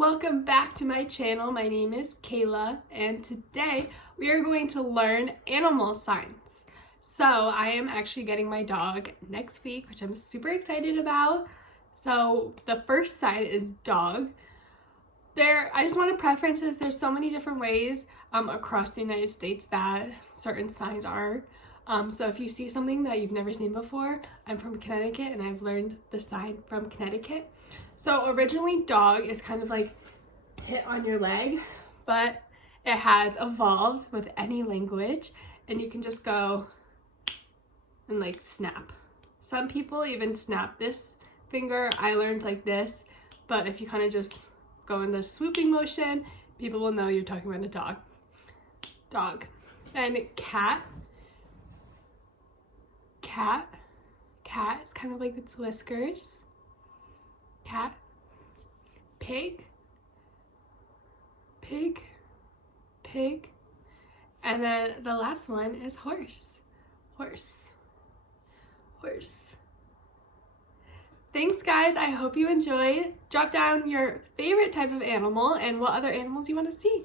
Welcome back to my channel. My name is Kayla and today we are going to learn animal signs. So I am actually getting my dog next week, which I'm super excited about. So the first sign is dog. I just want to preference this. There's so many different ways across the United States that certain signs are. So if you see something that you've never seen before, I'm from Connecticut and I've learned the sign from Connecticut. So originally dog is kind of like hit on your leg, but it has evolved with any language and you can just go and like snap. Some people even snap this finger. I learned like this, but if you kind of just go in the swooping motion, people will know you're talking about a dog. Dog. And cat. Cat is kind of like its whiskers. Cat. Pig. And then the last one is horse. Thanks guys, I hope you enjoyed. Drop down your favorite type of animal and what other animals you want to see.